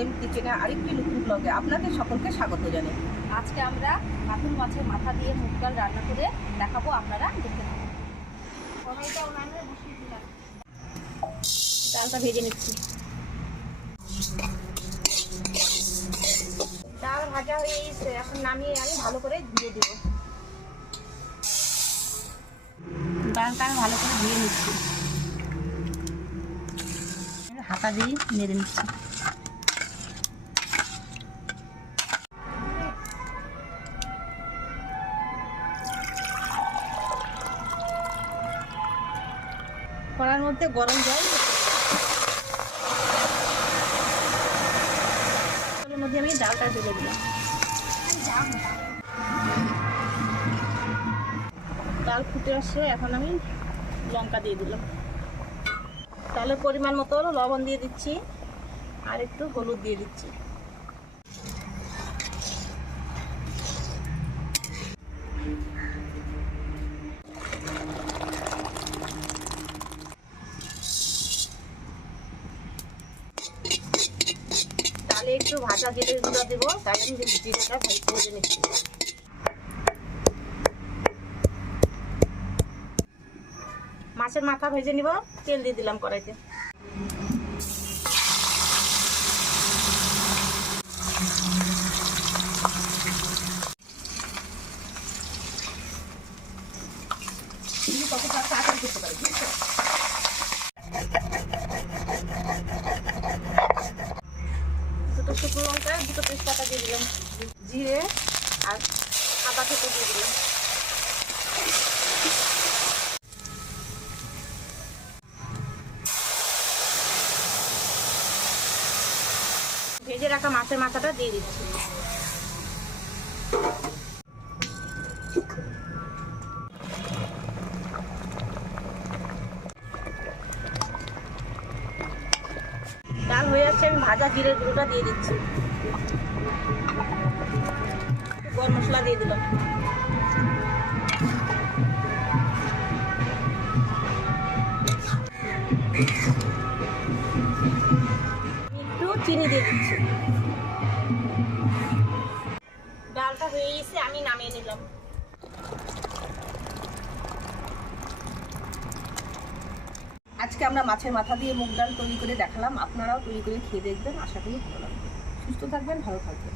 M কিচেনে আরেকটি নতুন ব্লগে আপনাদের সকলকে স্বাগত জানাই। আজকে আমরা কাতল মাছের মাথা দিয়ে মুগ ডাল রান্না করে দেখাবো, আপনারা দেখতে থাকুন। কড়াইটা উনানে বসিয়ে দিলাম, ডালটা ভেজে নিচ্ছি। ডাল ভাজা হয়ে গেছে, এখন নামিয়ে আমি ভালো করে ধুয়ে দেবো। ডালটা আমি ভালো করে ধুয়ে নিচ্ছি, হাতা দিয়ে নেড়ে নিচ্ছি। কড়ার মধ্যে গরম জল, জলের মধ্যে আমি ডালটা ঢেলে দিলাম। ডাল ফুটে আসছে, এখন আমি লঙ্কা দিয়ে দিলাম। ডালের পরিমাণ মতো লবণ দিয়ে দিচ্ছি, আর একটু হলুদ দিয়ে দিচ্ছি। ডালে একটু ভাজা জিরের গুঁড়া দেবো, তাই আমি জিরেটা ভেজে নিচ্ছি। মাছের মাথা ভেজে নিব, তেল দিয়ে দিলাম কড়াইতে। দুটো শুকনো লঙ্কা, দুটো তেজপাতা দিয়ে দিলাম, জিরে আর আদা থেতো দিয়ে দিলাম। ভেজে রাখা মাছের মাথাটা দিয়ে দিচ্ছি। ডাল হয়ে যাচ্ছে, আমি ভাজা জিরের গুঁড়োটা দিয়ে দিচ্ছি। গরম মশলা দিয়ে দিলাম। একটু চিনি দিয়ে দিচ্ছি। ডালটা হয়ে গেছে, আমি নামিয়ে নিলাম। আজকে আমরা মাছের মাথা দিয়ে মুগ ডাল তৈরি করে দেখালাম, আপনারাও তৈরি করে খেয়ে দেখবেন। আশা করি ভালো লাগবে। সুস্থ থাকবেন, ভালো থাকবেন।